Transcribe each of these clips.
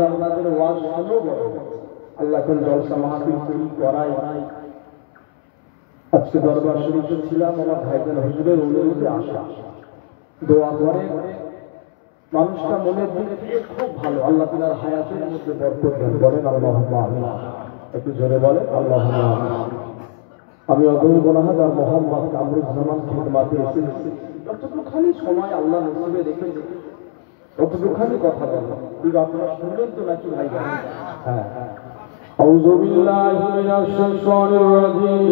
আপনাদের ওয়াজ শুনো বড় আল্লাহ কোন জলসা মাহফিল তৈরি করায় আজকে দরবার শরীফে ছিলাম আমার ভাইজান হুজুরের অনুরোধে আসা দোয়া করে মানুষটা মনের দিক থেকে খুব ভালো আল্লাহ তাআলার হায়াতের মধ্যে বরকত দান করেন আল্লাহুম্মা আমিন একটু জোরে বলেন আল্লাহুম্মা আমিন আমি অদূর গুনাহগার আর মোহাম্মদ কামরুজ্জামান খিদমাতে এসেছি যতটুকুখানি সময় আল্লাহ নসিবে রেখেছে ততটুকুখানি কথা বলবো ঠিক আপনারা শুনলেন তো নাকি ভাই হ্যাঁ আউযু বিল্লাহি মিনাশ শাইতানির রাজীম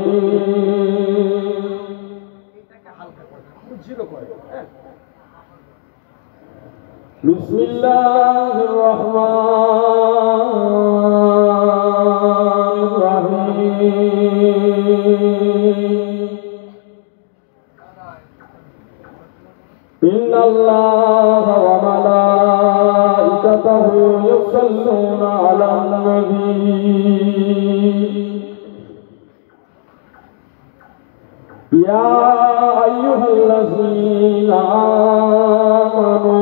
এটাকে হালকা করে জিরো করে বিসমিল্লাহির রহমানির রহিম ইন্নাল্লাহা ওয়া মালাইকাতাহু ইউসাল্লুনা আলান নবী ইয়া আইয়ুহাল্লাযীনা আমানু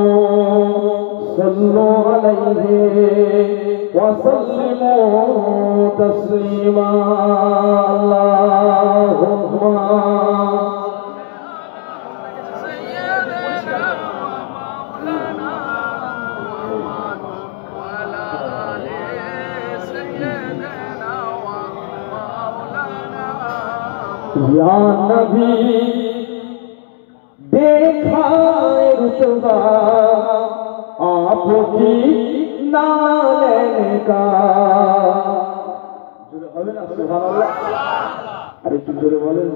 সাল্লু আলাইহি ওয়া সাল্লিমু তাসলিমা আল্লাহুম্মা या नबी देखा रुतबा आपकी नालेने का अरे একটু জোরে বলেন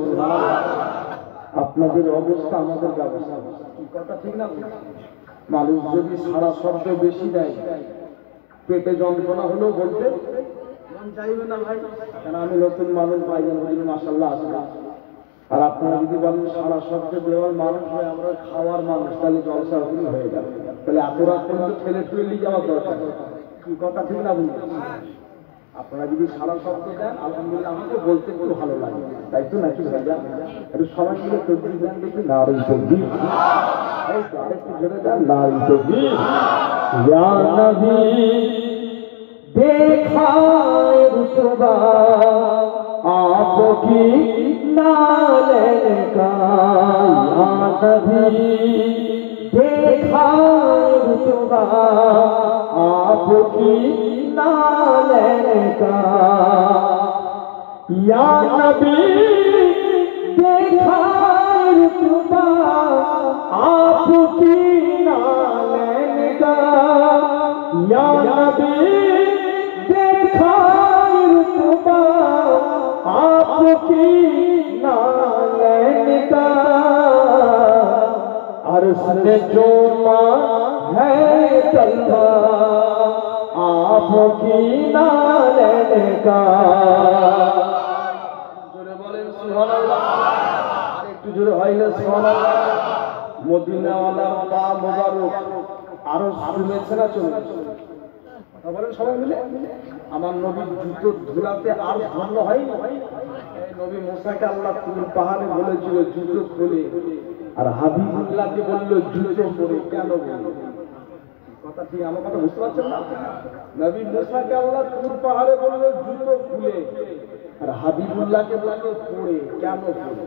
আপনাদের অবস্থা আমাদের ব্যবস্থা কি কথা ঠিক না মানুষ যদি সারা শব্দ বেশি দেয় পেটে যন্ত্রণা হলেও বলতে চাইবে না ভাই কারণ আমি নতুন মানুষ ভাইজান হুজুর মাশাআল্লাহ আছে আর আপনারা যদি বলেন সারা শব্দে দেওয়ার মানুষ হয় আমরা খাওয়ার মানুষ তাহলে জলসা হয়ে যাবে তাহলে এত রাত পর্যন্ত ঠেলে ঠেলে যাওয়ার দরকার কি কথা ঠিক না বুঝলি আপনারা যদি সারা শব্দ দেন আলহামদুলিল্লাহ আমাকে বলতে খুব ভালো লাগে তাই তো নাকি ভাইজান একটু সবাই মিলে তকবীর দেন দেখি নারী তকবীর এই তো আরেকটু জোরে দেন নারী তকবীর ইয়া নবী देखा रुतबा आपकी नालेने का या नबी देखा रुतबा आपकी नालेने का या नबी देखा रुतबा आपकी नालेने का या नबी आपकी नालेने का अर्श ने चूमा है तलवा आपकी नालेने का जोरे बोलें सुभानाल्लाह और एक जोरे हाइले सुभानाल्लाह मदीना वाला पा मुबारक आरो শুনেছে না চলে বলেন সবাই মিলে আমার নবীর জুতো ধুলাতে আর ধন্য হয় নবী মুসাকে আল্লাহ তুর পাহাড়ে বলেছিল জুতো খুলে আর হাবিবুল্লাহকে বলল জুতো পরে কেন কথা ঠিক আমার কথা বুঝতে পারছেন না নবী মুসাকে আল্লাহ তুর পাহাড়ে বলল জুতো খুলে আর হাবিবুল্লাহকে বলল পরে কেন পরে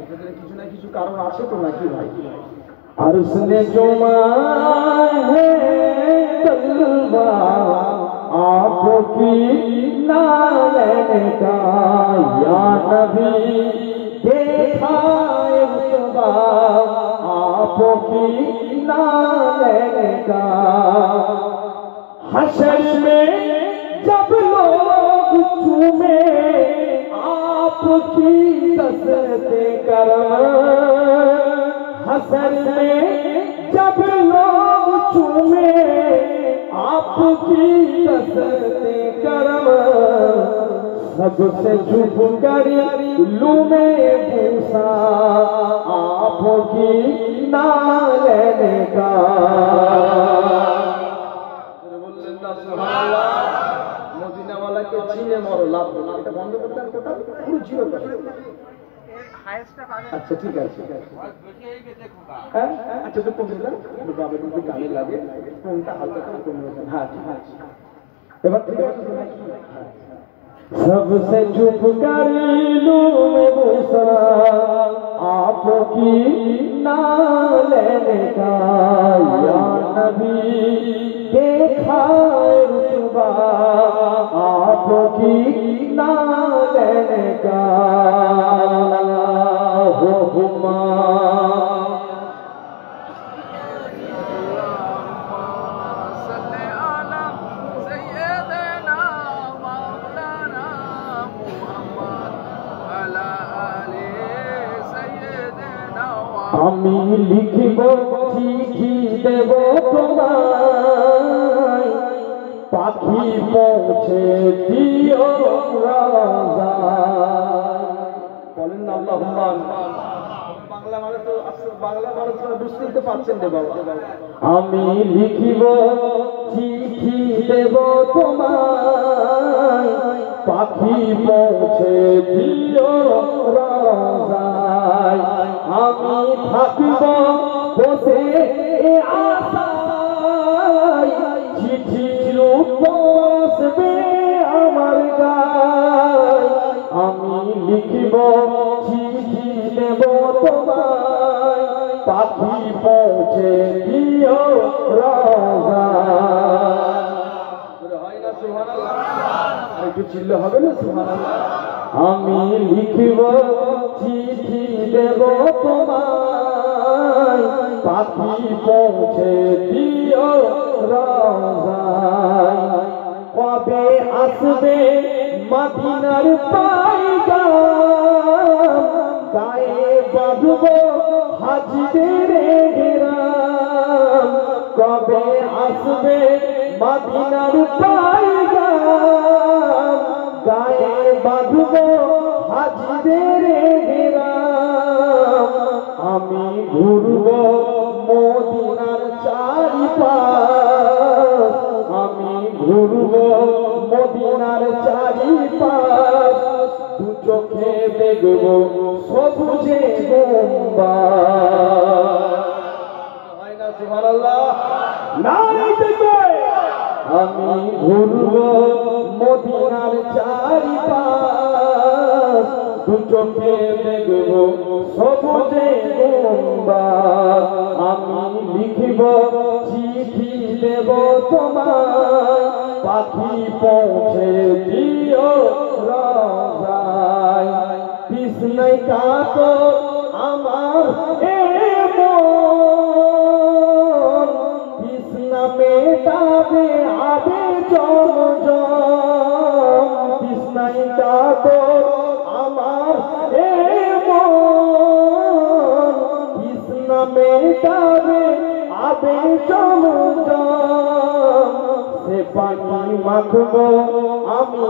এখানে কিছু না কিছু কারণ আছে তো নাকি ভাই আর उसने जुमा है तलवा आपकी नालेने का या नबी देखा रुतबा आपकी नालेने का हशर में जब लोग चूमे आपकी दस्ते करम हसर में जब लोग चूमे आपकी दस्ते करम सबसे चुप कर लूमे भूसा आपकी नालेने का मदीना वाला के छीने मरो लाभ এটা বন্ধ করতে কোটা পুরো জিরো করে আচ্ছা ঠিক আছে হ্যাঁ আচ্ছা তো কমে দেন বাবা যদি কানে লাগে ফোনটা হালকা করে কমে দেন হ্যাঁ ঠিক আছে এবার ঠিক আছে सबसे चुप कर लूं मैं मूसा आपकी ना लेने का या नबी देखा रुतबा आपकी ना लेने का हो हुमा আমি লিখিব চিঠি দেব তোমায় পাখি পৌঁছে দিও রাজা বলেন না আল্লাহুম্মা বাংলা মানে তো বাংলা মানে তো বুঝতেই তো পারছেন রে বাবা আমি লিখিব চিঠি দেব তোমায় পাখি পৌঁছে দিও রাজা আমি থাকিব বসে আশায় চিঠির আসবে আমার গায় আমি লিখিব চিঠি দেব তোমায় পাখি পৌঁছে দিও রাজা হয় না সুবহানাল্লাহ একটু চিল্লা হবে না সুবহানাল্লাহ আমি লিখিব চিঠি দেব তোমায় পাখি পৌঁছে দিও রাজায় কবে আসবে মদিনার পায়গাম গায়ে বাঁধব হাজিদের ঘেরাম কবে আসবে মদিনার পায়গাম গায়ে বাঁধব হাজিদের ঘেরাম আমি ঘুরব মদিনার চারিপাশ আমি ঘুরব মদিনার চারিপাশ দু চোখে দেখব সবুজে গম্বুজ না সুবহানাল্লাহ নাই দেখবে আমি ঘুরব মদিনার চারিপাশ দু চোখে দেখব সবুজে গম্বুজ আমি লিখিব চিঠি দেব তোমায় পাখি পৌঁছে দিও রাজায় কৃষ্ণই কাতর আমার এ মন কৃষ্ণ মেটাবে আবে জমজম কৃষ্ণই কাতর আমার এ মন কৃষ্ণ মেটাবে আবে জমজম সে পানি মাখব আমি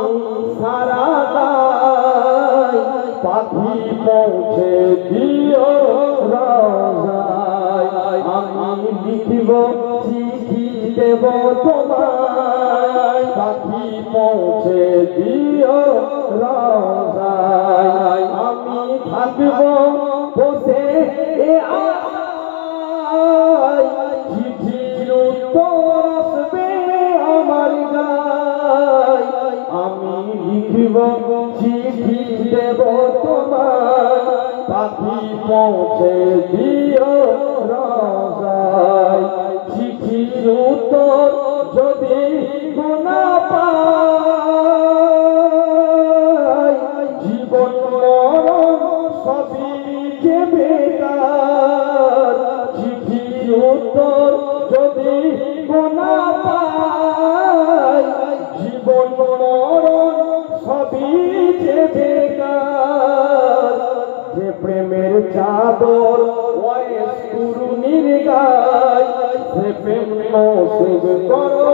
সারা গায় পাখি পৌঁছে দিও রাজায় আমি লিখিব চিঠি দেব তোমায় পাখি পৌঁছে দিও রাজায় আমি থাকব বসে এ আশায় চিঠির উত্তর আসবে আমার গায় আমি লিখিব চিঠি দেব তোমায় পাখি পৌঁছে দিও রাজায় চিঠির উত্তর যদি না পাই জীবন মরণ সবই যে বেকার চিঠির উত্তর যদি না পাই জীবন মরণ সবই যে বেকার যে প্রেমের চাদর ওয়েস কুরুনির গায় সে প্রেম নসিব করো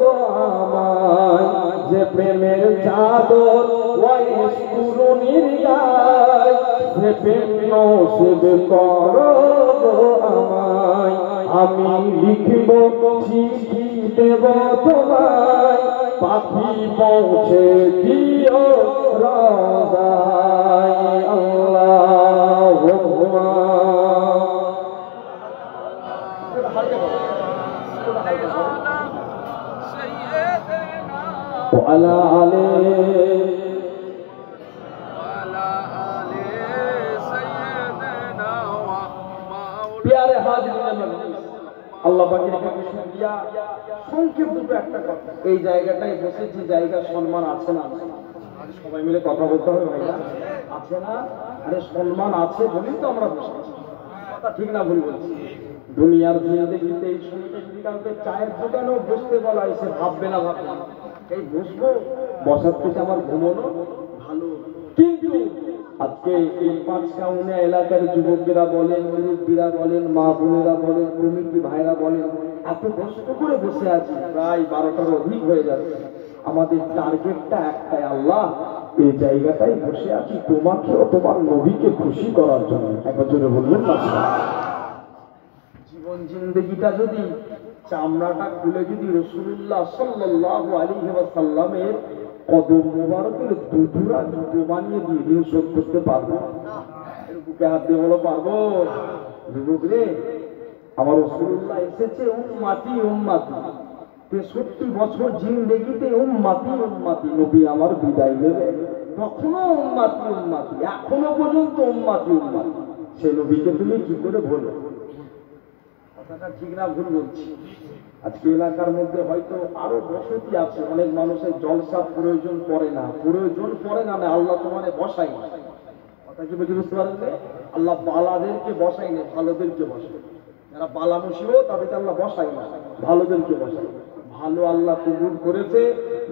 গো আমায় যে প্রেমের চাদর ওয়েস কুরুনির গায় সে প্রেম নসিব করো গো আমায় আমি লিখব চিঠি দেব তোমায় পাখি পৌঁছে দিও রাজায় আল্লাহ وعلى آله प्यारे हाजिरीन আল্লাহ পাকের কাছে শুকরিয়া। সংক্ষেপ দুটো একটা কথা, এই জায়গাটায় বসেছি, জায়গা সম্মান আছে না? সবাই মিলে কথা বলতে হবে ভাইয়া, আছে না? আরে সম্মান আছে বলেই তো আমরা বসেছি, কথা ঠিক না ভুল বলছি? দুনিয়ার জিন্দেগিতে এই সন্তানকে চায়ের দোকানেও বসতে বলা হয়েছে, ভাববে না ভাববে না, এই বসবো, বসার থেকে আমার ঘুমোনো ভালো। কিন্তু আজকে এই পাঁচকাউনিয়া এলাকার যুবকেরা বলেন, মুরব্বীরা বলেন, মা বোনেরা বলেন, কমিটি ভাইরা বলেন, এত কষ্ট করে বসে আছি, প্রায় 12টার অধিক হয়ে যাচ্ছে। আমাদের টার্গেটটা একটাই, আল্লাহ এই জায়গাটাই বসে আছি তোমাকে ও তোমার নবীকে খুশি করার জন্য। একবার জোরে বলবেন না? জীবন জিন্দেগিটা যদি চামড়াটা খুলে যদি রাসূলুল্লাহ সাল্লাল্লাহু আলাইহি ওয়াসাল্লামের কদম মোবারকের দুধুরা জুতো বানিয়ে দিয়ে দিন শোধ করতে পারবো? বুকে হাত দিয়ে বলো পারবো? যুবক রে, আমার রাসূলুল্লাহ এসেছে উম্মতি উম্মতি, 63 বছর জিন্দেগিতে উম্মতি উম্মতি, নবী আমার বিদায় নেবে তখনও উম্মতি উম্মতি, এখনো পর্যন্ত উম্মতি উম্মতি। সে নবীকে তুমি কি করে বলো? কথাটা ঠিক না ভুল বলছি? আজকে এলাকার মধ্যে হয়তো আরো বসতি আছে, অনেক মানুষের জলসা প্রয়োজন পড়ে না, প্রয়োজন পড়ে না, না আল্লাহ তোমারে বসাই না। কথা কি বুঝতে পারলে? আল্লাহ বালাদেরকে বসাই না, ভালোদেরকে বসাই। যারা বালা মুসিবত তাদেরকে আল্লাহ বসাই না, ভালোদেরকে বসাই। ভালো আল্লাহ কবুল করেছে,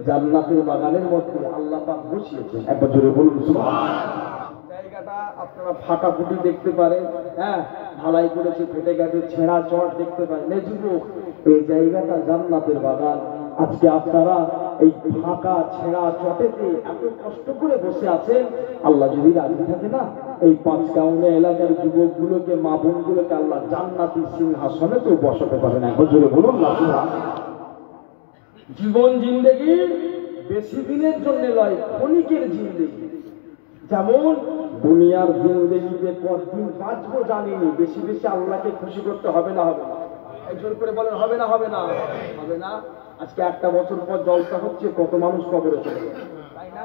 জান্নাতের বাগানের মধ্যে আল্লাহ পাক বসিয়েছে। একবার জোরে বলুন সুবহানাল্লাহ। জায়গাটা আপনারা ফাটাফুটি দেখতে পারেন, হ্যাঁ ঢালাই করেছে, ফেটে গেছে, ছেঁড়া চট দেখতে পারেন। এই যুবক, এই জায়গাটা জান্নাতের বাগান। আজকে আপনারা এই ফাঁকা ছেঁড়া চটেতে এত কষ্ট করে বসে আছেন, আল্লাহ যদি রাজি থাকে না, এই পাঁচকাউনিয়া এলাকার যুবকগুলোকে, মা বোনগুলোকে আল্লাহ জান্নাতি সিংহাসনে তো বসাতে পারেন। এখন জোরে বলুন না সুবহানাল্লাহ। জীবন জিন্দেগি বেশি দিনের জন্য নয়, ক্ষণিকের জিন্দেগি। যেমন দুনিয়ার জিন্দেগিতে কতদিন বাঁচবো জানিনি, বেশি বেশি আল্লাহকে খুশি করতে হবে না? হবে না? এই জোর করে বলেন হবে না? হবে না? হবে না? আজকে একটা বছর পর জলসা হচ্ছে, কত মানুষ কবরে চলে যায়, তাই না?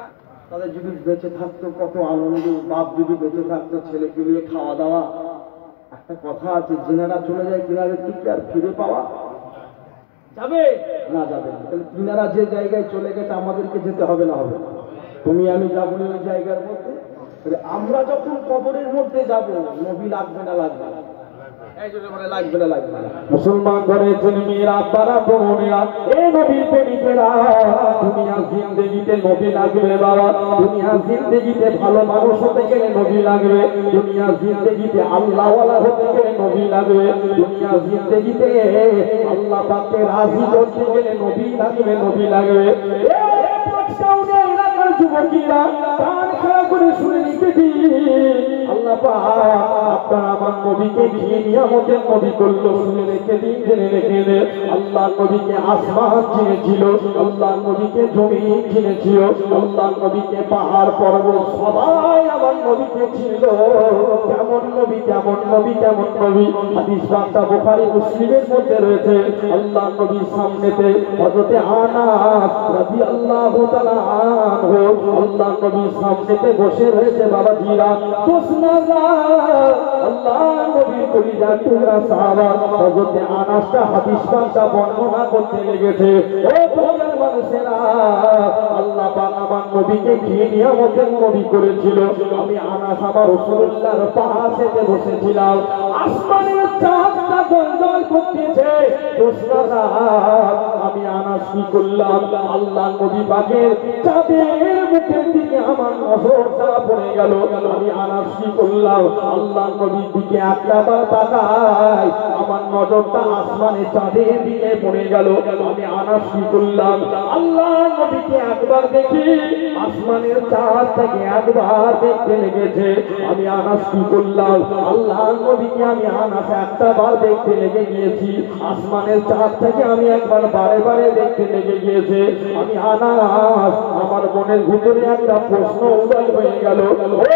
তাদের যদি বেঁচে থাকতো কত আনন্দ, বাপ যদি বেঁচে থাকতো ছেলেকে নিয়ে খাওয়া দাওয়া। একটা কথা আছে, জিনারা চলে যায়, কিনাদের কি আর ফিরে পাওয়া যাবে? না যাবে। তাহলে কিনারা যে জায়গায় চলে গেছে আমাদেরকে যেতে হবে না? হবে। তুমি আমি যাবো ওই জায়গার মধ্যে। আমরা যখন কবরের মধ্যে যাব, নবী লাগবে না? লাগবে না? লাগবে না? লাগবে না? মুসলমান ঘরে ছেলেমেয়েরা, আব্বারা, বোনেরা, এই নবীর প্রেমিকেরা, দুনিয়ার জিন্দেগিতে নবী লাগবে বাবা। দুনিয়ার জিন্দেগিতে ভালো মানুষ হতে গেলে নবী লাগবে। দুনিয়ার জিন্দেগিতে আল্লাহওয়ালা হতে গেলে নবী লাগবে। দুনিয়ার জিন্দেগিতে আল্লাহ পাককে রাজি করতে গেলে নবী লাগবে, নবী লাগবে। যুবকেরা কান খাড়া করে শুনে লিখে দিন, আল্লাহ পাক আপনার আমার নবীকে নিয়ে নিয়ামতের নবী করলো। শুনে রেখে দিন, জেনে রেখে দিন। আল্লাহ নবীকে আসমান চিনেছিল, আল্লাহ নবীকে জমিন চিনেছিল, আল্লাহ নবীকে পাহাড় পর্বত সবাই আমার নবীকে ছিল। কেমন নবী, কেমন নবী, কেমন নবী! হাদিস পাকটা বুখারী মুসলিমের মধ্যে রয়েছে। আল্লাহ নবীর সামনেতে হযরতে আনাস রাদিয়াল্লাহু তাআলা আনহু আল্লাহ নবীর সামনেতে বসে রয়েছে। বাবা জিরা আল্লাহ নবীর কলিজার টুকরা সাহাবা হযরতে আনাসটা হাদিস পাকটা বর্ণনা করতে লেগেছে। ও দুনিয়ার মানুষেরা, আল্লাহ পাক আমার নবীকে কি নিয়ামতের নবী করেছিল। আমি আনাস আমার রাসূলুল্লাহর পাশে বসেছিলাম, আসমানের চাঁদটা জ্বলজ্বল করতেছে। দোসরা আমি আনাস কি করলাম, আল্লাহ নবী পাকের চাঁদের মুখের দিকে আমার নজরটা পড়ে গেল। আমি আনাস কি করলাম, আল্লাহ নবীর দিকে একবার তাকাই, আমার নজরটা আসমানে চাঁদের দিকে পড়ে গেল। আমি আনাস কি করলাম, আল্লাহ নবীকে একবার দেখি, আসমানের চাঁদ থেকে একবার দেখতে লেগেছে। আমি আনাস কি করলাম, আল্লাহ নবীকে আমি আনাস একটা বার দেখতে লেগে গিয়েছি, আসমানের চাঁদ থেকে আমি একবার বারে বারে দেখতে লেগে গিয়েছে। আমি আনাস, আমার মনের ভিতরে একটা প্রশ্ন উদয় হয়ে গেল। ও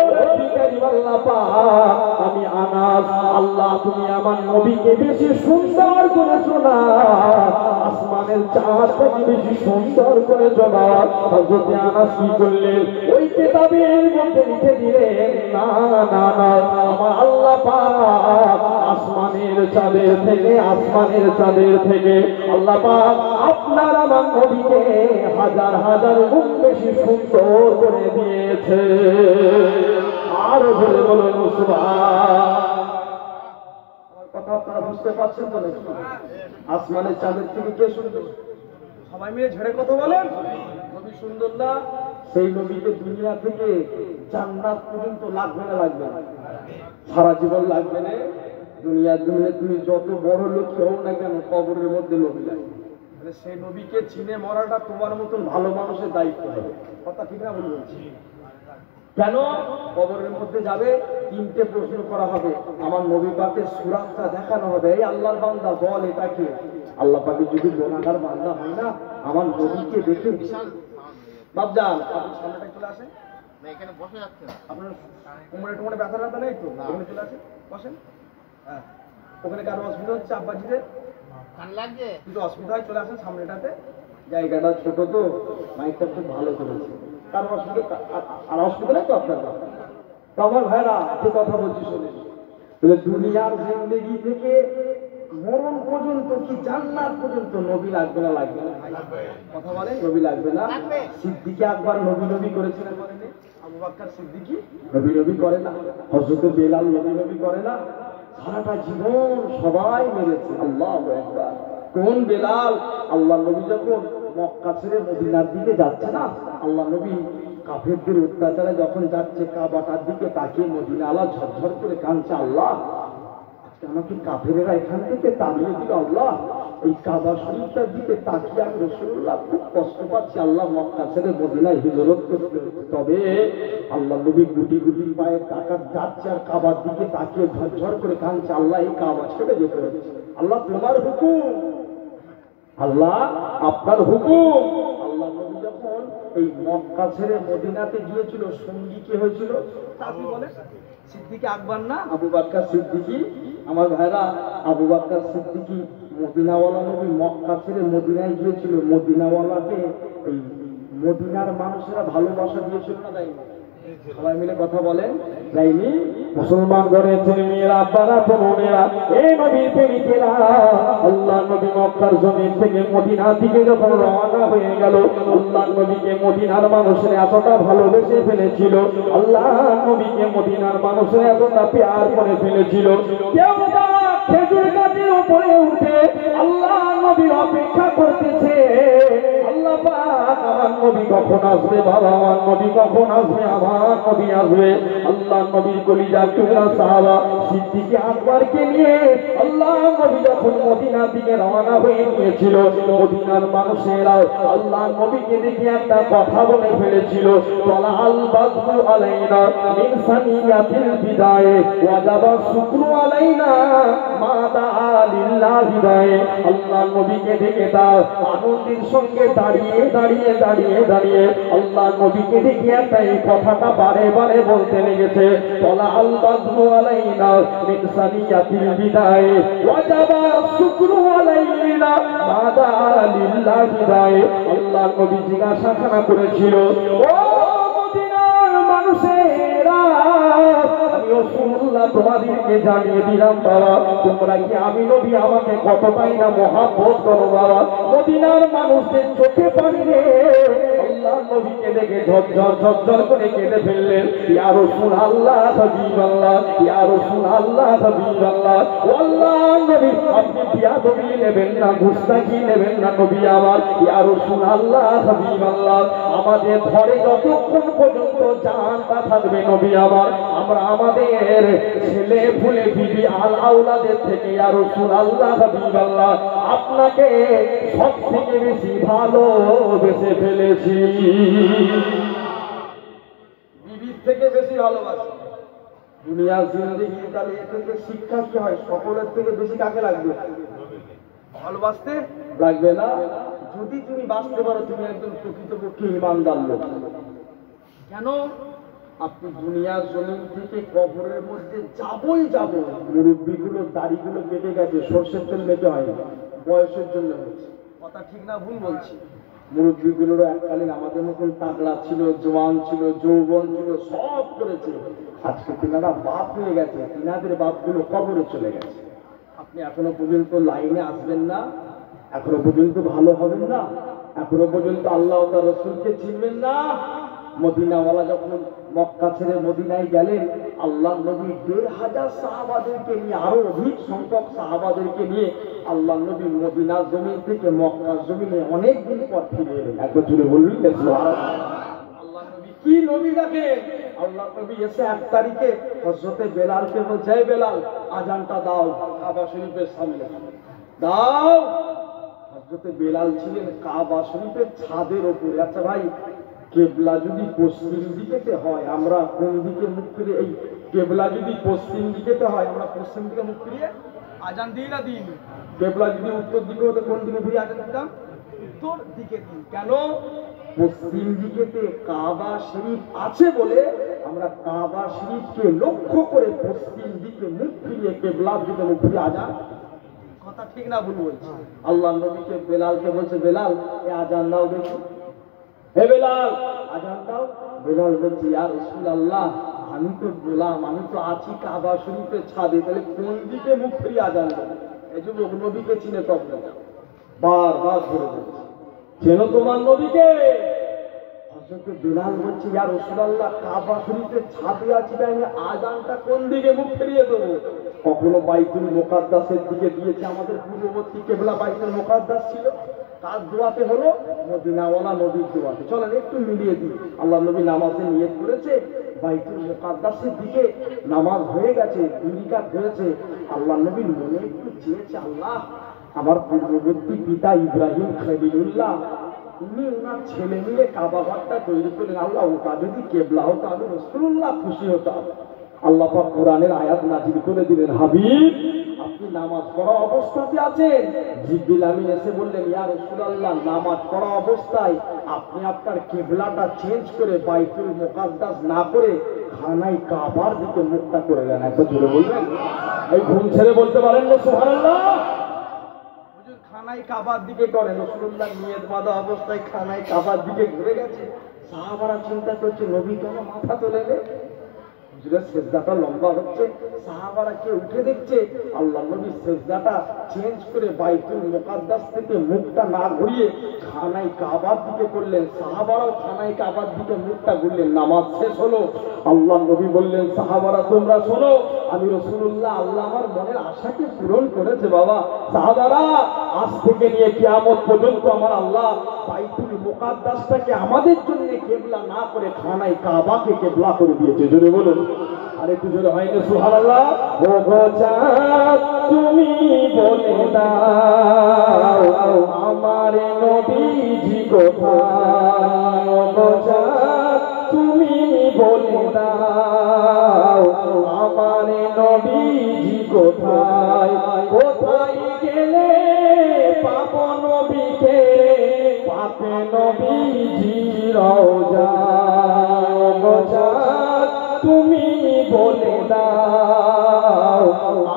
কারীম আল্লাহ পাক, আমি আনাস, আল্লাহ তুমি আমার নবীকে বেশি সুন্দর করেছো না, আসমানের চাঁদ থেকে বেশি সুন্দর করেছো না। হযরত আনাস কি করলেন, ওই কিতাবের মধ্যে লিখে দিলেন, না না না, আমার আল্লাহ পাক আসমানের চাঁদের থেকে আল্লাহ পাক আপনার আমার নবীকে হাজার হাজার গুণ বেশি সুন্দর করে দিয়েছে। আরো জোরে বলুন সুবহান। আমার কথা আপনারা বুঝতে পারছেন তো নাকি? আসমানের চাঁদের থেকে কে সুন্দর? সবাই মিলে ঝেড়ে কথা বলেন, নবী সুন্দর না? সেই নবীকে দুনিয়া থেকে জান্নাত পর্যন্ত লাগবে না? সারা জীবন লাগবে না? দুনিয়ার জন্য তুমি যত বড় লোক হও না কেন, কবরের মধ্যে নবী লাগবে। সেই নবীকে চিনে মরাটা তোমার মতন ভালো মানুষের দায়িত্ব হবে। কথা ঠিক না বলছি? কেন? কবরের মধ্যে যাবে, তিনটে প্রশ্ন করা হবে, আমার নবী পাকের সুরাতটা দেখানো হবে, এই আল্লাহর বান্দা বল এটা কি? আল্লাহ পাকে যদি গুনাহগার বান্দা হয় না, আমার নবীকে দেখে বিশাল বাপজান, আপনি সামনেটা চলে আসেন না, এখানে বসে যাচ্ছেন, আপনার কোমরে ব্যথা নেই তো? এখানে চলে আসেন, বসেন। হ্যাঁ, ওখানে কারো অসুবিধা হচ্ছে? আব্বাজিদের লাগছে, কিন্তু অসুবিধা হয় চলে আসেন সামনেটাতে, জায়গাটা ছোট তো, মাইকটা খুব ভালো করেছে, কারো অসুবিধা আর অসুবিধা নেই তো আপনার? তো আমার ভাইরা যে কথা বলছি শুনুন, দুনিয়ার জিন্দেগি থেকে মরণ পর্যন্ত কি জান্নাত পর্যন্ত নবী লাগবে না? কথা বলেন, নবী লাগবে না? সিদ্দিকে আকবর নবী করেছিলেন, আবু বকর সিদ্দিকী নবী করে না? হযরত বেলাল নবী করে না? সারাটা জীবন সবাই মেরেছে। আল্লাহু আকবার। কোন বেলাল? আল্লাহ নবী যখন মক্কা ছেড়ে মদিনার দিকে যাচ্ছে না, আল্লাহ নবী কাফেরদের অত্যাচারে যখন যাচ্ছে, কাবাটার দিকে তাকিয়ে মদিনা আলা ঝরঝর করে কাঁদছে, আল্লাহ আমাকে কাফেরেরা এখান থেকে তাড়িয়ে দিল, আল্লাহ এই কাবা শরীফটার দিকে তাকিয়ে আমি রাসূলুল্লাহ খুব কষ্ট পাচ্ছি, আল্লাহ মক্কা ছেড়ে মদিনায় হিজরত করতে হচ্ছে। তবে আল্লাহ নবী গুটি গুটি পায়ে টাকা যাচ্ছে আর কাবার দিকে তাকিয়ে ঝরঝর করে কাঁদছে, আল্লাহ এই কাবা ছেড়ে যেতে হচ্ছে, আল্লাহ তোমার হুকুম, আল্লাহ আপনার হুকুম। আল্লাহ নবী যখন এই মক্কা ছেড়ে মদিনাতে গিয়েছিল, সঙ্গী কে হয়েছিল? আপনি বলেন, সিদ্দিকে আকবর না আবু বকর সিদ্দিকী? আমার ভাইরা, আবু বকর সিদ্দিকী মদিনাওয়ালা নবী মক্কা ছেড়ে মদিনায় গিয়েছিল, মদিনাওয়ালাকে এই মদিনার মানুষেরা ভালোবাসা দিয়েছিল না দেয়নি? সবাই মিলে কথা বলেন, যায়নি? মুসলমান ঘরের ছেলে মেয়েরা, আব্বারা, বোনেরা, এই নবীর প্রেমিকেরা, আল্লাহ নবী মক্কার জমিন থেকে মদিনার দিকে যখন রওনা হয়ে গেল, আল্লাহ নবীকে মদিনার মানুষেরা এতটা ভালোবেসে ফেলেছিল, আল্লাহ নবীকে মদিনার মানুষেরা এতটা প্যার করে ফেলেছিল, কেউ বা খেজুর গাছের উপরে উঠে আল্লাহ নবীর অপেক্ষা করতেছে, আল্লাহ পাক আমার নবী কখন আসবে, বাবা আমার নবী কখন আসবে, আমার নবী আসবে। আল্লাহ নবীর কলিজার টুকরা সাহাবা সিদ্দিকে আকবরকে নিয়ে আল্লাহ নবী যখন মদিনার দিকে রওনা হয়ে গিয়েছিল, মদিনার মানুষেরা আল্লাহ নবীকে দেখে একটা কথা বলে ফেলেছিল, ওয়ালা আল বাদরু আলাইনা মিন সানিয়াতিল বিদায়ে ওয়াজাবা শুকরু আলাইনা মা দাআ লিল্লাহি দায়ে। আল্লাহ নবীকে দেখে তার আনন্দের সঙ্গে দাঁড়িয়ে দাঁড়িয়ে দাঁড়িয়ে দাঁড়িয়ে আল্লাহ নবীকে দেখে একটা এই কথাটা বারে বারে বলতে লেগেছে, ওয়ালা আল বাদরু আলাইনা মিন সানিয়াতিল বিদায়ে ওয়াজাবা শুকরু আলাইনা মা দাআ লিল্লাহি দায়ে। আল্লাহ নবী জিজ্ঞাসা করেছিল, ও মদিনার মানুষেরা, আমি রাসূলুল্লাহ তোমাদেরকে জানিয়ে দিলাম বাবা, তোমরা কি আমি নবী আমাকে কতটাই না মহব্বত করো বাবা। মদিনার মানুষদের চোখে পানি রে, আল্লাহ নবীকে দেখে ঝরঝর ঝরঝর করে কেঁদে ফেললেন, ইয়া রাসূলুল্লাহ হাবিবাল্লাহ, ইয়া রাসূলুল্লাহ হাবিবাল্লাহ, ও আল্লাহর নবী আপনি বিয়াদবি নেবেন না, গুস্তাখি নেবেন না নবী আমার, ইয়া রাসূলুল্লাহ হাবিবাল্লাহ আমাদের ঘরে যতক্ষণ পর্যন্ত জানটা থাকবে নবী আমার, আমরা আমাদের ছেলে ফুলে বিবি আল আওলাদের থেকে ইয়া রাসূলুল্লাহ হাবিবাল্লাহ আপনাকে সব থেকে বেশি ভালোবেসে ফেলেছি, বিবির থেকে বেশি ভালোবাসি। দুনিয়ার জিন্দেগি তাহলে এ থেকে শিক্ষা কি হয়? সকলের থেকে বেশি কাকে লাগবে? ভালোবাসতে লাগবে না? যদি তুমি বাঁচতে পারো, তুমি একজন প্রকৃতপক্ষে ঈমানদার লোক। কেন? আপনি দুনিয়ার জমিন থেকে কবরের মধ্যে যাবই যাব। মুরব্বীগুলো দাড়িগুলো কেটে গেছে, সর্ষের তেল মেটে হয় না, বয়সের জন্য হয়েছে। কথা ঠিক না ভুল বলছি? মুরব্বীগুলোরও এককালীন আমাদের মতন তাগড়া ছিল, জোয়ান ছিল, যৌবন ছিল, সব করেছে। আজকে তিনারা বাপ হয়ে গেছে, তিনাদের বাপগুলো কবরে চলে গেছে। আপনি এখনো পর্যন্ত লাইনে আসবেন না, এখনো পর্যন্ত ভালো হবেন না, এখনো পর্যন্ত আল্লাহ ও তার রাসূলকে চিনবেন না। মদিনাওয়ালা যখন মক্কা ছেড়ে মদিনায় গেলেন, আল্লাহ নবী ১,৫০০ সাহাবাদেরকে নিয়ে, আরো অধিক সংখ্যক সাহাবাদেরকে নিয়ে আল্লাহ নবী মদিনার জমিন থেকে মক্কার জমিনে অনেকদিন পর ফিরে এলেন। একবার জুড়ে বলবেন আল্লাহ নবী কি নবী দেখেন। আল্লাহ নবী এসে ১ তারিখে হযরতে বেলালকে বলছে, এই বেলাল, আজানটা দাও কাবা শরীফের সামনে দাও। হযরতে বেলাল ছিলেন কাবা শরীফের ছাদের উপরে। আচ্ছা ভাই, কেবলা যদি পশ্চিম দিকেতে হয়, আমরা কোন দিকে মুখ ফিরে? এই কেবলা যদি পশ্চিম দিকেতে হয়, আমরা পশ্চিম দিকে মুখ ফিরিয়ে আজান দিই না দিই? কেবলা যদি উত্তর দিকে হতো, কোন দিকে ফিরে আজান দিতাম? উত্তর দিকে দিই। কেন? পশ্চিম দিকেতে কাবা শরীফ আছে বলে আমরা কাবা শরীফকে লক্ষ্য করে পশ্চিম দিকে মুখ ফিরিয়ে কেবলার দিকে মুখ ফিরিয়ে আজান। কথা ঠিক না ভুল বলছি? আল্লাহ নবীকে বেলালকে বলছে, বেলাল এ আজান দাও দেখো। হে বেলাল, আজান দাও। বেলাল বলছে, ইয়া রাসূলুল্লাহ, আমি তো গোলাম, আমি তো আছি কাবা শরীফের ছাদে, তাহলে কোন দিকে মুখ ফিরিয়ে আজান দেব? এই যুবক নবীকে চিনে তখন বারবার ধরে বলছে, চেনো তোমার নবীকে? হযরত বেলাল বলছে, ইয়া রাসূলুল্লাহ, কাবা শরীফের ছাদে আছি, তাই আমি আজানটা কোন দিকে মুখ ফিরিয়ে দেবো? কখনো বাইতুল মুকাদ্দাসের দিকে দিয়েছে, আমাদের পূর্ববর্তী কেবলা বাইতুল মুকাদ্দাস ছিল। কার দোয়াতে হলো? মদিনাওয়ালা নবীর দোয়াতে। চলেন একটু মিলিয়ে দিই। আল্লাহ নবী নামাজে নিয়ত করেছে বাইতুল মুকাদ্দাসের দিকে, নামাজ হয়ে গেছে, 2 রাকাত হয়েছে। আল্লাহ নবীর মনে একটু চেয়েছে, আল্লাহ, আমার পূর্ববর্তী পিতা ইব্রাহিম খলিলুল্লাহ, উনি ওনার ছেলে মিলে কাবা ঘরটা তৈরি করলেন, আল্লাহ ওটা যদি কেবলা হতো, আমি রাসূলুল্লাহ খুশি হতাম। আল্লাহ পাক কোরআনের আয়াত নাযিল করে দিলেন, হাবিব আপনি নামাজ পড়া অবস্থাতে আছেন। জিবরিল আমিন এসে বললেন, ইয়া রাসূলুল্লাহ, নামাজ পড়া অবস্থায় আপনি আপনার কিবলাটা চেঞ্জ করে বাইতুল মুকাদ্দাস না করে খানায় কাবার দিকে মুখটা করে দেন। একবার জোরে বলবেন, এই ঘুম ছেড়ে বলতে পারেন না সুবহানাল্লাহ? হুজুর খানায় কাবার দিকে করেন, রাসূলুল্লাহ নিয়ত বাঁধা অবস্থায় খানায় কাবার দিকে ঘুরে গেছে। সাহাবারা চিন্তা করছে, নবী কেন মাথা তোলেন? সেজদাটা লম্বা হচ্ছে, সাহাবারা কে উঠে দেখছে আল্লাহ নবী সেজদাটা চেঞ্জ করে বাইতুল মুকাদ্দাস থেকে মুখটা না ঘুরিয়ে খানায় কাবার দিকে করলেন। সাহাবারাও খানায় কাবার দিকে মুখটা ঘুরলেন। নামাজ শেষ হলো। আল্লাহ নবী বললেন, সাহাবারা তোমরা শোনো, আমি রাসূলুল্লাহ, আল্লাহ আমার মনের আশাকে পূরণ করেছে বাবা। সাহাবারা, আজ থেকে নিয়ে কিয়ামত পর্যন্ত আমার আল্লাহ বাইতুল মুকাদ্দাসটাকে আমাদের জন্য কেবলা না করে খানায় কাবাকে কেবলা করে দিয়েছে। জোরে বলুন, আর একটু জোরে হয় না সুবহানাল্লাহ? ও গো চাঁদ, তুমি বলে দাও আমার নবীজি কোথায়? ও গো চাঁদ, তুমি বলে দাও আমার নবীজি কোথায়? কোথায় গেলে পাবো নবীকে, পাবে নবীজি রওজা? ও গো চাঁদ, তুমি বলে দাও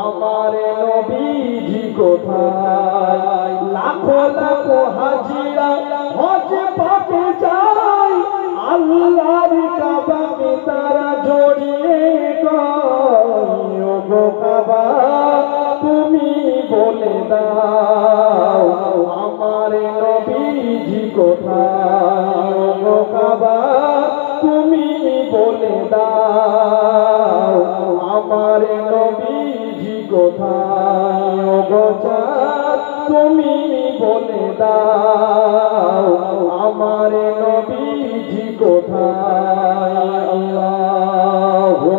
আমার নবীজি কোথায়? লাখো লাখো হাজিরা হজ পাকে যায়, আল্লাহর কাবাকে তারা জড়িয়ে গায়। ও গো কাবা, তুমি বলে দাও আমার নবীজি কোথায়? ও গো কাবা, তুমি বলে দাও আমার নবীজি কোথায়? ও গো চাঁদ, তুমি বলে দাও আমার নবীজি কোথায়? আল্লাহুম্মা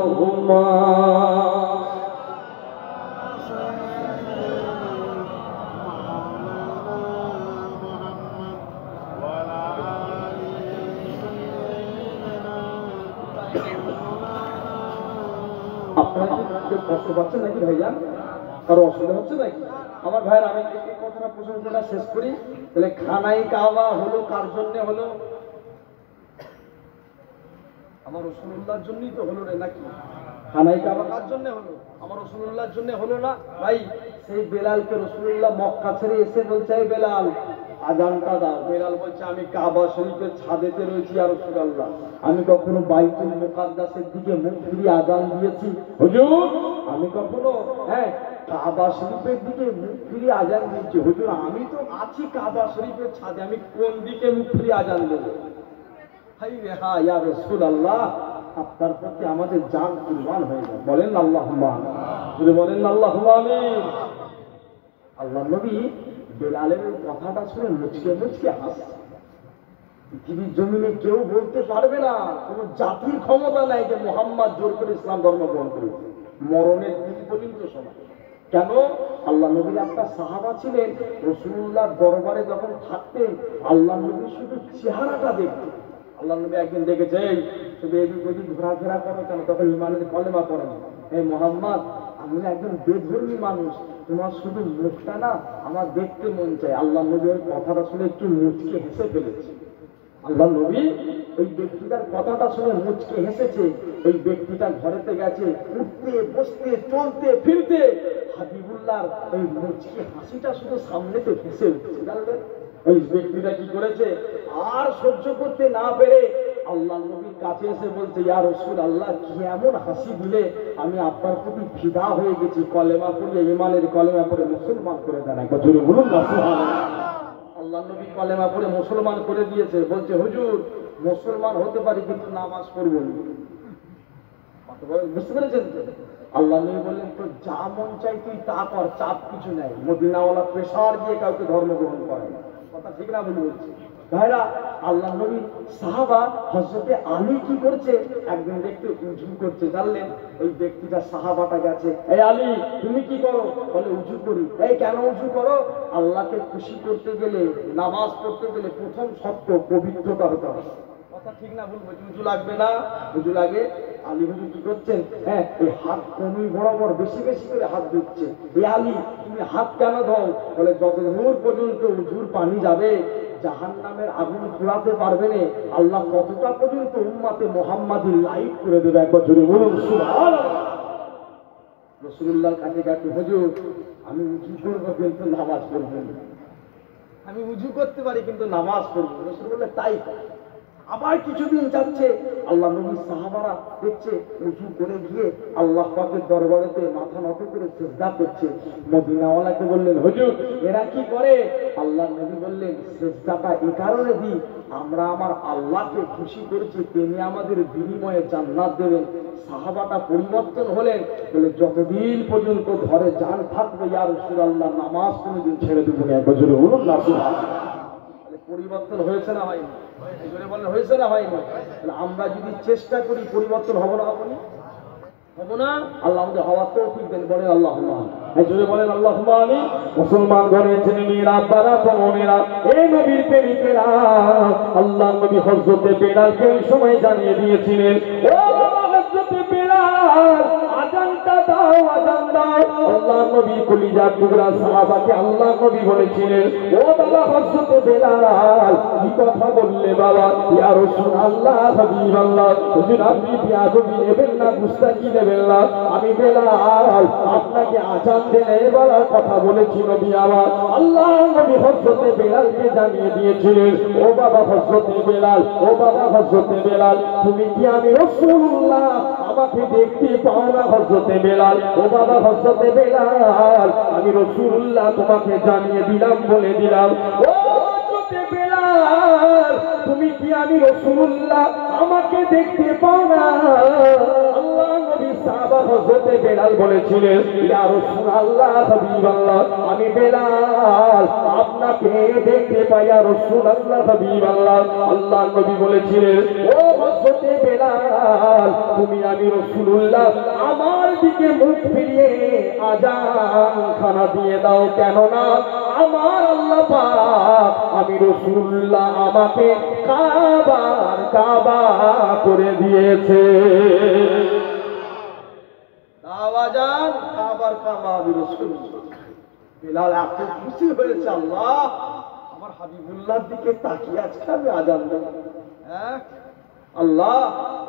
আপনারা কি কষ্ট পাচ্ছেন নাকি ভাইজান? কারো অসুবিধা হচ্ছে নাকি? আমার ভাইয়ের, আমি এই কথাটা প্রসঙ্গটা শেষ করি। তাহলে খানাই কাবা হলো কার জন্য হলো? আমার রাসূলুল্লাহর জন্যই তো হলো রে নাকি? খানায় কাবা কার জন্য হলো? আমার রাসূলুল্লাহর জন্য হলো না ভাই? সেই বেলালকে রাসূলুল্লাহ মক্কা ছেড়ে এসে বলছে, এই বেলাল আজানটা দাও। বেলাল বলছে, আমি কাবা শরীফের ছাদেতে রয়েছি ইয়া রাসূলুল্লাহ, আমি কখনো বাইতুল মুকাদ্দাসের দিকে মুখ ফিরিয়ে আজান দিয়েছি হুজুর? আমি কখনো কাবা শরীফের দিকে মুখ ফিরিয়ে আজান দিয়েছি হুজুর? আমি তো আছি কাবা শরীফের ছাদে, আমি কোন দিকে মুখ ফিরিয়ে আজান দেবো? ভাই হ্যাঁ ইয়া রাসূলুল্লাহ, আপনার প্রতি আমাদের জান কুরবান হয়ে যায়। বলেন আল্লাহুম্মা আমিন, যদি বলেন আল্লাহুম্মা আমিন। আল্লাহ নবী বেলালের কথাটা শুনে মুচকে মুচকে হাসে। পৃথিবীর জমিনে কেউ বলতে পারবে না, কোন জাতির ক্ষমতা নাই যে মুহাম্মদ জোর করে ইসলাম ধর্ম গ্রহণ করেছে, মরণের দিন পর্যন্ত সময়। কেন? আল্লাহ নবীর একটা সাহাবা ছিলেন, রাসূলুল্লাহর দরবারে যখন থাকতেন আল্লাহ নবী শুধু চেহারাটা দেখতেন। আল্লাহ নবী একদিন দেখেছে, এই শুধু এদিক ওদিক ঘোরাফেরা করো কেন? তখন ইমানের কলেমা পড়েন, এই মুহাম্মদ আমি একজন বেধর্মী মানুষ, তোমার শুধু মুখটা না আমার দেখতে মন চায়। আল্লাহ নবী ওই কথাটা শুনে একটু মুচকে হেসে ফেলেছে। আল্লাহ নবী ওই ব্যক্তিটার কথাটা শুনে মুচকে হেসেছে। ওই ব্যক্তিটা ঘরেতে গেছে, উঠতে বসতে চলতে ফিরতে হাবিবুল্লাহর ওই মুচকে হাসিটা শুধু সামনেতে ভেসে উঠছে। জানলেন ওই ব্যক্তিটা কি করেছে? আর সহ্য করতে না পেরে আল্লাহ নবীর কাছে এসে বলছে, ইয়া রাসূলুল্লাহ, কি এমন হাসি দিলে, আমি আপনার প্রতি ফিদা হয়ে গেছি, কলেমা পড়িয়ে ইমানের কলেমা পড়ে মুসলমান করে দেন। একবার জোরে বলুন না সুবহানাল্লাহ। আল্লাহ নবী কলেমা পড়ে মুসলমান করে দিয়েছে। বলছে, হুজুর মুসলমান হতে পারি কিন্তু নামাজ পড়বো না। বুঝতে পেরেছেন? আল্লাহ নবী বললেন, তো যা মন চাই তুই তা কর, চাপ কিছু নাই। মদিনাওয়ালা প্রেসার দিয়ে কাউকে ধর্ম গ্রহণ করে না। কথা ঠিক না বলে বলছি ভাইরা? আল্লাহ নবী সাহাবা হযরতে আলী কি করছে? একদিন দেখতে উজু করছে। জানলেন ওই ব্যক্তিটা সাহাবাটা গেছে, এই আলী তুমি কি করো? বলে উজু করি। এই কেন উজু করো? আল্লাহকে খুশি করতে গেলে, নামাজ পড়তে গেলে প্রথম শর্ত পবিত্রতা হতে হবে। কথা ঠিক না ভুল বলছি? উজু লাগবে না? উজু লাগে। আলী হুজুর কি করছেন? এই হাত কনুই বরাবর বেশি বেশি করে হাত দিচ্ছে। এই আলী তুমি হাত কেন দাও? বলে যতদূর পর্যন্ত উজুর পানি যাবে জাহান্নামের আগুন পোড়াতে পারবে না আল্লাহ, কতটা পর্যন্ত উম্মতে মুহাম্মাদি লাইট করে দেবে। একবার জোরে বলুন সুবহানাল্লাহ। রাসূলুল্লাহর কাছে গেছে, হুজুর আমি উজু করবো কিন্তু নামাজ পড়বো না। আমি উজু করতে পারি কিন্তু নামাজ পড়বো। রাসূল বললেন, তাই আবার কিছুদিন যাচ্ছে, আল্লাহ নবী সাহাবারা দেখছে উজু করে গিয়ে আল্লাহ পাকের দরবারেতে মাথা নত করে সিজদা করছে। মদিনাওয়ালাকে বললেন, হুজুর এরা কি করে? আল্লাহ নবী বললেন, সিজদাটা এই কারণে দিই, আমরা আমার আল্লাহকে খুশি করেছি, তিনি আমাদের বিনিময়ে জান্নাত দেবেন। সাহাবাটা পরিবর্তন হলেন, বলে যতদিন পর্যন্ত ঘরে জান থাকবে ইয়া রাসূলুল্লাহ নামাজ কোনোদিন ছেড়ে দেবো না। একবার জোরে বলুন না সুবহানাল্লাহ। পরিবর্তন হয়েছে না হয়নি? বলেন হয়েছে না হয়নি? আমরা যদি চেষ্টা করি পরিবর্তন হবো না? হবো না? আল্লাহ আমাদের হওয়ার তৌফিক দেন। বলেন আল্লাহুম্মা আমিন। জোরে বলেন আল্লাহুম্মা আমিন। মুসলমান ঘরের ছেলেমেয়েরা, আব্বারা, বোনেরা, এই নবীর প্রেমিকেরা, আল্লাহ নবী হযরতে বেলালকে ওই সময় জানিয়ে দিয়েছিলেন, ও হযরতে বেলাল আযানটা দাও, আযান দাও। আল্লাহ নবী কলিজার টুকরা সাহাবাকে আল্লাহ নবী বলেছিলেন, ও বাবা হযরতে বেলাল কি কথা বললে বাবা? ইয়া রাসূলুল্লাহ হাবিবাল্লাহ, হুজুর আপনি বিয়াদবি নেবেন না, গুস্তাখি নেবেন না। আমি বেলাল আপনাকে আযান দিলে বলার কথা বলেছি নবী আমার। আল্লাহ নবী হযরতে বেলালকে জানিয়ে দিয়েছিলেন, ও বাবা হযরতে বেলাল, ও বাবা হযরতে বেলাল, তুমি কি আমি রাসূলুল্লাহ আমাকে দেখতে পাও না? হযরতে বেলাল, ও বাবা হযরতে বেলাল, আমি রাসূলুল্লাহ তোমাকে জানিয়ে দিলাম, বলে দিলাম, ও হযরতে বেলাল, তুমি কি আমি রাসূলুল্লাহ আমাকে দেখতে পাও না? আল্লাহ নবী সাহাবা হযরতে বেলাল বলেছিলেন, ইয়া রাসূলুল্লাহ হাবিবাল্লাহ, আমি বেলাল আপনাকে দেখতে পাই ইয়া রাসূলুল্লাহ হাবিবাল্লাহ। আল্লাহ নবী বলেছিলেন, ও হযরতে বেলাল, তুমি আমি রাসূলুল্লাহ আমার দিকে মুখ ফিরিয়ে আযান খানা দিয়ে দাও, কেননা আমার আল্লাহ পাক আমি রাসূলুল্লাহ আমাকে কাবা করে দিয়েছে। আযান কাবা আমি রাসূলুল্লাহ। বেলাল এত খুশি হয়েছে, আল্লাহ আমার হাবিবুল্লাহর দিকে তাকিয়ে আজকে আমি আযান দেব। আল্লাহ